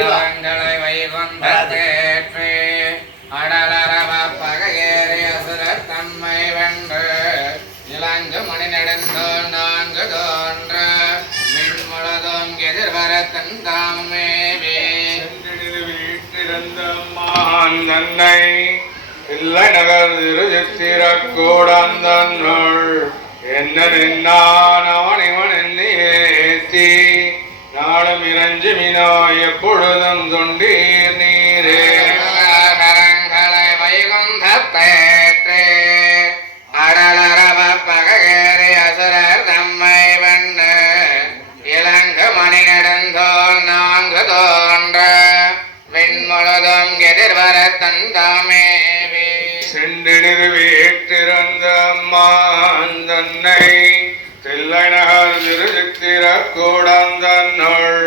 அலங்களை வைகுந்தேற்று அடலரவ பகையேறி அசுரர் தம்மை வென்று இலங்கு மணி நெடுந்தோன் நான்கு தோன்ற மின் முழுதும் எதிர்வர தன் தாமேவே வீட்டிருந்த மான் தன்னை இல்லை நகர் திருச்சித்திர கூடந்தன்னுள் என்ன நின்னான் அவன் இவன் எண்ணி ஏத்தி நாளும் இறஞ்சி மினோ எப்பொழுதும் தொண்டீர் நீரே கரங்களை வைகுந்தேற்று அடலரவ பகையேறி அசுரர் தம்மை வென்று இலங்கு மணி நெடுந்தோன் நான்கு தோன்ற விண்முழுதும் எதிர்வர தன் தாமேவி சென்றிடு வீட்டிருந்த மான் தன்னை தில்லை நகர் திருச்சித்திர கூடந்தன்னுள்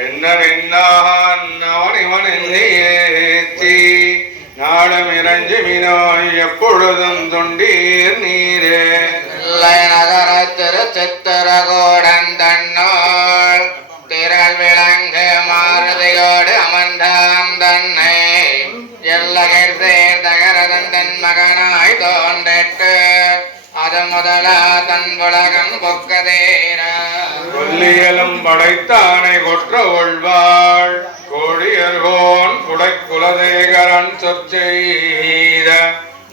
என்ன நின்னான் அவன் இவன் எண்ணி ஏத்தி நாளும் இறஞ்சி மினோ எப்பொழுதும் தொண்டீர் நீரே தில்லை நகர திருச்சித்திர கூடந்தன்னுள் திரள் விளங்கு மாருதியோடு அமர்ந்தாம் தன்னை எல்லகர் சேர் தகரதன் மகனாய் தோன்றிட்டு அது முதலா தன் உலகம் பொக்கதேரா கொல்லியலும் படைத்தானை கொற்ற ஒழ்வாள் கோழியர்கோன் குடை குலதேகரன் சொற்செய்த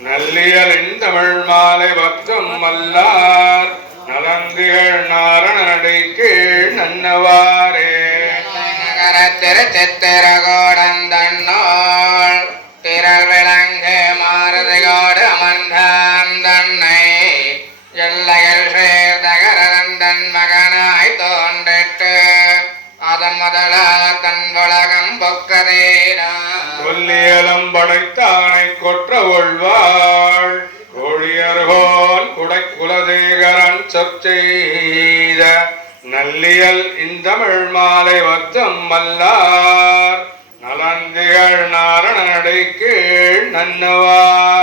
நல்லியலின் தமிழ் மாலை பக்தம் மல்லார் நலந்திகள் நாரணடை கீழ் நன்னவாரே நகர திருச்சித்திர கூடந்தன்னோள் திரள் விளங்கு மாருதியோடு அமர்ந்தான் தன்னை எல்லையில் சேர் தகரதன் மகனாய் தோன்றிட்டு அதன் முதலா தன் உலகம் பொக்கதேரா கொல்லியலம் படைத்தானை கொற்ற ஒழ்வாள் கோழியர்கோன் குடை குலதேகரன் சொற்செய்த நல்லியல் இந்தமிழ் மாலை வத்தம் மல்லார் நலந்திகள் நாரணடை கீழ் நன்னவார்